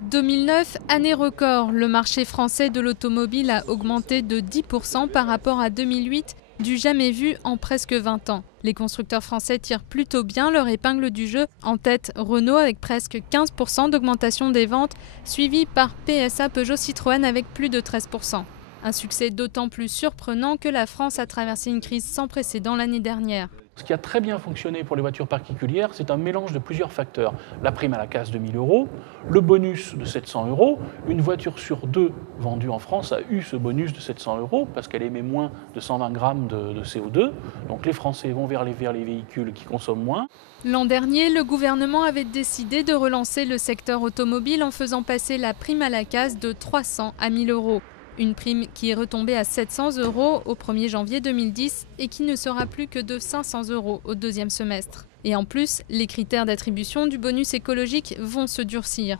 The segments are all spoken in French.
2009, année record. Le marché français de l'automobile a augmenté de 10% par rapport à 2008, du jamais vu en presque 20 ans. Les constructeurs français tirent plutôt bien leur épingle du jeu. En tête, Renault avec presque 15% d'augmentation des ventes, suivi par PSA Peugeot Citroën avec plus de 13%. Un succès d'autant plus surprenant que la France a traversé une crise sans précédent l'année dernière. Ce qui a très bien fonctionné pour les voitures particulières, c'est un mélange de plusieurs facteurs. La prime à la casse de 1 000 €, le bonus de 700 €. Une voiture sur deux vendue en France a eu ce bonus de 700 € parce qu'elle émet moins de 120 grammes de CO2. Donc les Français vont vers les véhicules qui consomment moins. L'an dernier, le gouvernement avait décidé de relancer le secteur automobile en faisant passer la prime à la casse de 300 à 1 000 €. Une prime qui est retombée à 700 € au 1er janvier 2010 et qui ne sera plus que de 500 € au deuxième semestre. Et en plus, les critères d'attribution du bonus écologique vont se durcir.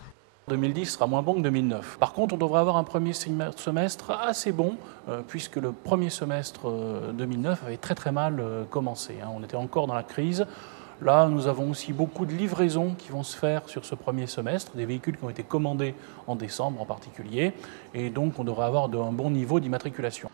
2010 sera moins bon que 2009. Par contre, on devrait avoir un premier semestre assez bon, puisque le premier semestre 2009 avait très mal commencé. On était encore dans la crise. Là, nous avons aussi beaucoup de livraisons qui vont se faire sur ce premier semestre, des véhicules qui ont été commandés en décembre en particulier, et donc on devrait avoir un bon niveau d'immatriculation.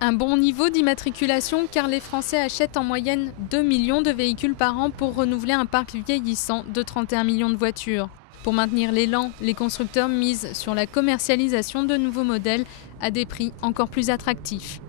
Un bon niveau d'immatriculation car les Français achètent en moyenne 2 millions de véhicules par an pour renouveler un parc vieillissant de 31 millions de voitures. Pour maintenir l'élan, les constructeurs misent sur la commercialisation de nouveaux modèles à des prix encore plus attractifs.